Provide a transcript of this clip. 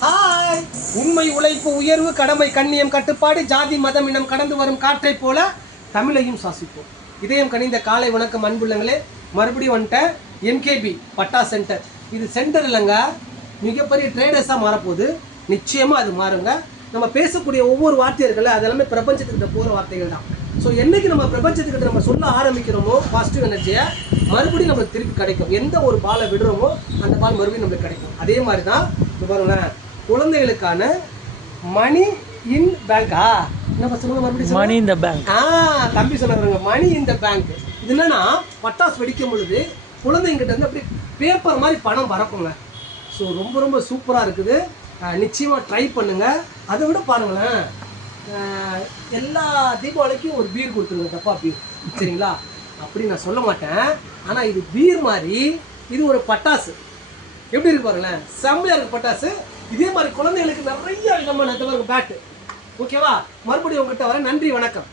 Hi. உண்மை, உழைப்பு, உயர்வு, கடமை, கண்ணியம், கட்டுப்பாடு, ஜாதி, மதம், இனம் கடந்து வரும் காற்றை போல தமிழையும் சுவாசிப்போம். இதயம் கனிந்த காலை வணக்கம் அன்புள்ளங்களே. மறுபடியும் வந்துட்டேன். எம்கேபி பட்டா சென்டர். இது சென்டர் இல்லைங்க, மிகப்பெரிய ட்ரேடர்ஸாக மாறப்போகுது. நிச்சயமாக அது மாறுங்க. நம்ம பேசக்கூடிய ஒவ்வொரு வார்த்தைகள் அதெல்லாமே பிரபஞ்சத்துக்கிட்ட போகிற வார்த்தைகள் தான். ஸோ என்றைக்கு நம்ம பிரபஞ்சத்துக்கிட்ட நம்ம சொல்ல ஆரம்பிக்கிறோமோ பாசிட்டிவ் எனர்ஜியை, மறுபடியும் நம்மளுக்கு திருப்பி கிடைக்கும். எந்த ஒரு பாலை விடுறோமோ அந்த பால் மறுபடியும் நம்மளுக்கு கிடைக்கும். அதே மாதிரி தான் பாருங்களேன், குழந்தைகளுக்கான மணி இன் பேங்கா என்ன சொல்லுங்க மறுபடியும் மணி இந்த பேங்க். தம்பி சொன்னாங்க மணி இந்த பேங்க். இது என்னன்னா பட்டாசு வெடிக்கும் பொழுது குழந்தைங்கிட்ட இருந்து அப்படி பேப்பர் மாதிரி பணம் பறக்குங்க. ஸோ ரொம்ப ரொம்ப சூப்பராக இருக்குது. நிச்சயமாக ட்ரை பண்ணுங்க. அதை விட பாருங்களேன், எல்லா தீபாவளிக்கும் ஒரு பீர் கொடுத்துருங்க, டப்பா பீர், சரிங்களா? அப்படி நான் சொல்ல மாட்டேன். ஆனால் இது பீர் மாதிரி, இது ஒரு பட்டாசு. எப்படி இருக்கு பாருங்களேன், செம்மையாக இருக்கு பட்டாசு. இதே மாதிரி குழந்தைகளுக்கு நிறைய விதமான பேட்டு. ஓகேவா? மறுபடியும் உங்ககிட்ட வரேன். நன்றி, வணக்கம்.